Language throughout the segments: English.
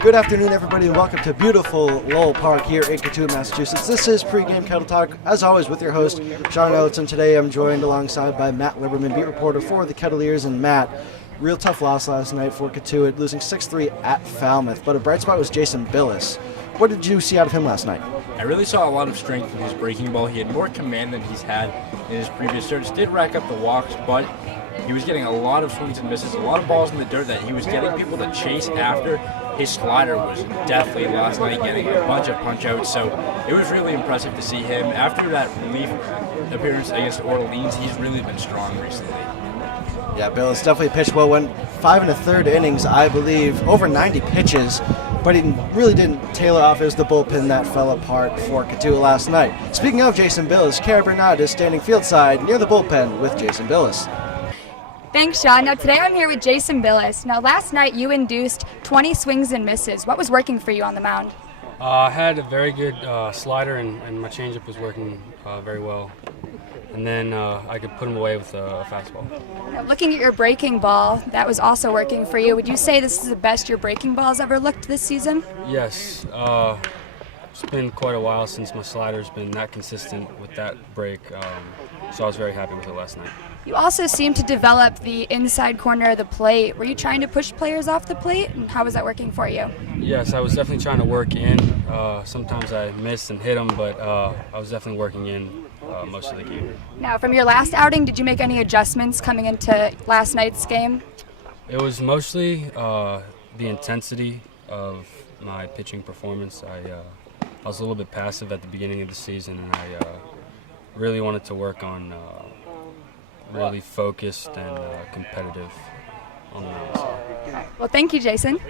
Good afternoon, everybody, and welcome to beautiful Lowell Park here in Cotuit, Massachusetts. This is pregame Kettle Talk, as always, with your host, Sean Ellertson. Today I'm joined alongside by Matt Liberman, beat reporter for the Kettleers. And Matt, real tough loss last night for Cotuit, losing 6-3 at Falmouth. But a bright spot was Jason Bilous. What did you see out of him last night? I really saw a lot of strength in his breaking ball. He had more command than he's had in his previous starts. Did rack up the walks, but he was getting a lot of swings and misses, a lot of balls in the dirt that he was getting people to chase after. His slider was definitely last night getting a bunch of punch-outs, so it was really impressive to see him. After that relief appearance against Orleans, he's really been strong recently. Yeah, Bilous definitely pitched well. Went 5 1/3 innings, I believe, over 90 pitches, but he really didn't tailor off. It was the bullpen that fell apart for Cotuit last night. Speaking of Jason Bilous, Biernat is standing field side near the bullpen with Jason Bilous. Thanks, Sean. Now, today I'm here with Jason Bilous. Now, last night you induced 20 swings and misses. What was working for you on the mound? I had a very good slider, and my changeup was working very well. And then I could put him away with a fastball. Now, looking at your breaking ball, that was also working for you. Would you say this is the best your breaking ball has ever looked this season? Yes. It's been quite a while since my slider's been that consistent with that break, so I was very happy with it last night. You also seem to develop the inside corner of the plate. Were you trying to push players off the plate, and how was that working for you? Yes, I was definitely trying to work in. Sometimes I missed and hit them, but I was definitely working in most of the game. Now, from your last outing, did you make any adjustments coming into last night's game? It was mostly the intensity of my pitching performance. I was a little bit passive at the beginning of the season, and I really wanted to work on really focused and competitive on the mound. Well, thank you, Jason.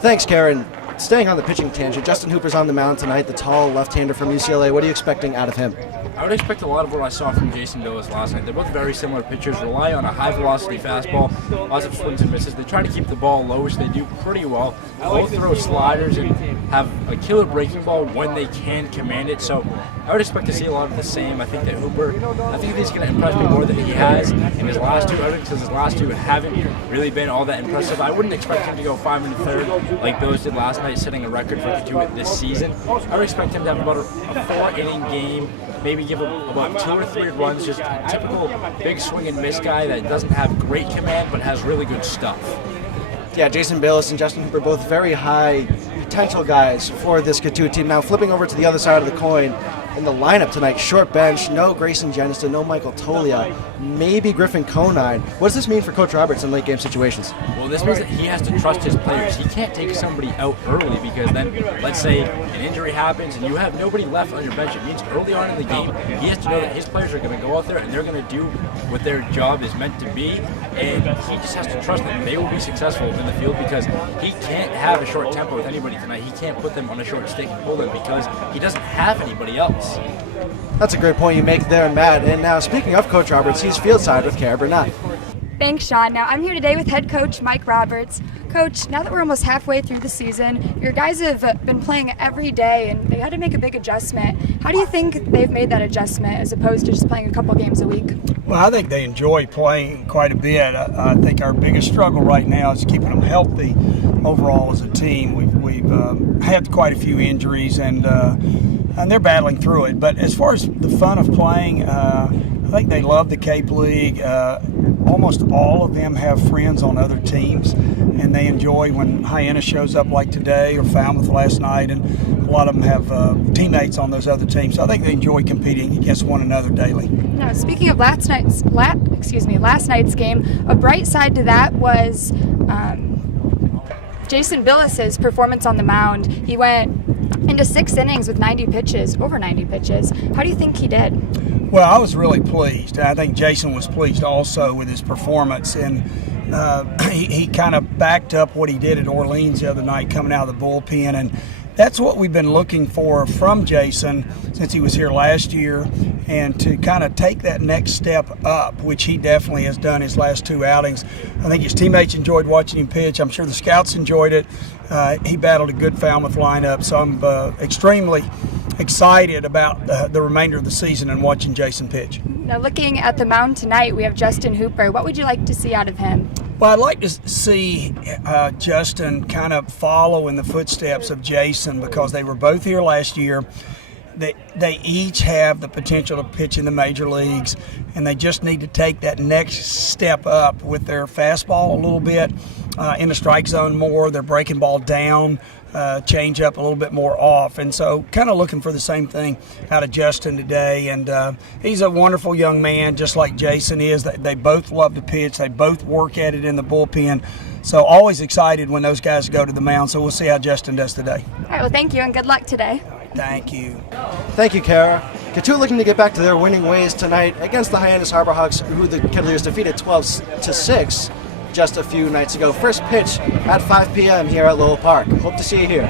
Thanks, Karen. Staying on the pitching tangent, Justin Hooper's on the mound tonight, the tall left-hander from UCLA. What are you expecting out of him? I would expect a lot of what I saw from Jason Bilous last night. They're both very similar pitchers, rely on a high-velocity fastball, lots of swings and misses. They try to keep the ball low, which they do pretty well. Both throw sliders and have a killer breaking ball when they can command it. So I would expect to see a lot of the same. I think that Hooper, he's going to impress me more than he has in his last two outings, because his last two haven't really been all that impressive. I wouldn't expect him to go 5 1/3 like Bilous did last night, setting a record for Cotuit this season. I would expect him to have about a 4-inning game, maybe give him about 2 or 3 runs, just a typical big swing and miss guy that doesn't have great command but has really good stuff. Yeah, Jason Bilous and Justin Hooper, both very high potential guys for this Cotuit team. Now flipping over to the other side of the coin, in the lineup tonight, short bench, no Grayson Jennison, no Michael Tolia, maybe Griffin Conine. What does this mean for Coach Roberts in late game situations? Well, this means that he has to trust his players. He can't take somebody out early, because then, let's say an injury happens and you have nobody left on your bench. It means early on in the game, he has to know that his players are going to go out there and they're going to do what their job is meant to be, and he just has to trust that they will be successful in the field, because he can't have a short tempo with anybody tonight. He can't put them on a short stick and pull them, because he doesn't have anybody else. That's a great point you make there, Matt. And now, speaking of Coach Roberts, he's fieldside with Biernat. Thanks, Sean. Now, I'm here today with head coach Mike Roberts. Coach, now that we're almost halfway through the season, your guys have been playing every day, and they had to make a big adjustment. How do you think they've made that adjustment as opposed to just playing a couple games a week? Well, I think they enjoy playing quite a bit. I think our biggest struggle right now is keeping them healthy overall as a team. We've had quite a few injuries, and they're battling through it. But as far as the fun of playing, I think they love the Cape League. Almost all of them have friends on other teams, and they enjoy when Hyannis shows up like today or Falmouth last night, and a lot of them have teammates on those other teams. So I think they enjoy competing against one another daily. Now, speaking of last night's game, a bright side to that was Jason Bilous's performance on the mound. He went into 6 innings with over 90 pitches. How do you think he did? Well, I was really pleased. I think Jason was pleased also with his performance, and he kind of backed up what he did at Orleans the other night coming out of the bullpen, and that's what we've been looking for from Jason since he was here last year, and to kind of take that next step up, which he definitely has done his last 2 outings. I think his teammates enjoyed watching him pitch. I'm sure the scouts enjoyed it. He battled a good Falmouth lineup, so I'm extremely excited about the remainder of the season and watching Jason pitch. Now, looking at the mound tonight, we have Justin Hooper. What would you like to see out of him? Well, I'd like to see Justin kind of follow in the footsteps of Jason, because they were both here last year. They each have the potential to pitch in the major leagues, and they just need to take that next step up with their fastball a little bit in the strike zone more, their breaking ball down, change up a little bit more off. And so kind of looking for the same thing out of Justin today. And he's a wonderful young man, just like Jason is. They both love to pitch. They both work at it in the bullpen. So always excited when those guys go to the mound. So we'll see how Justin does today. All right, well, thank you and good luck today. Thank you. Thank you, Kara. Cotuit looking to get back to their winning ways tonight against the Hyannis Harbor Hawks, who the Kettleers defeated 12-6 just a few nights ago. First pitch at 5 p.m. here at Lowell Park. Hope to see you here.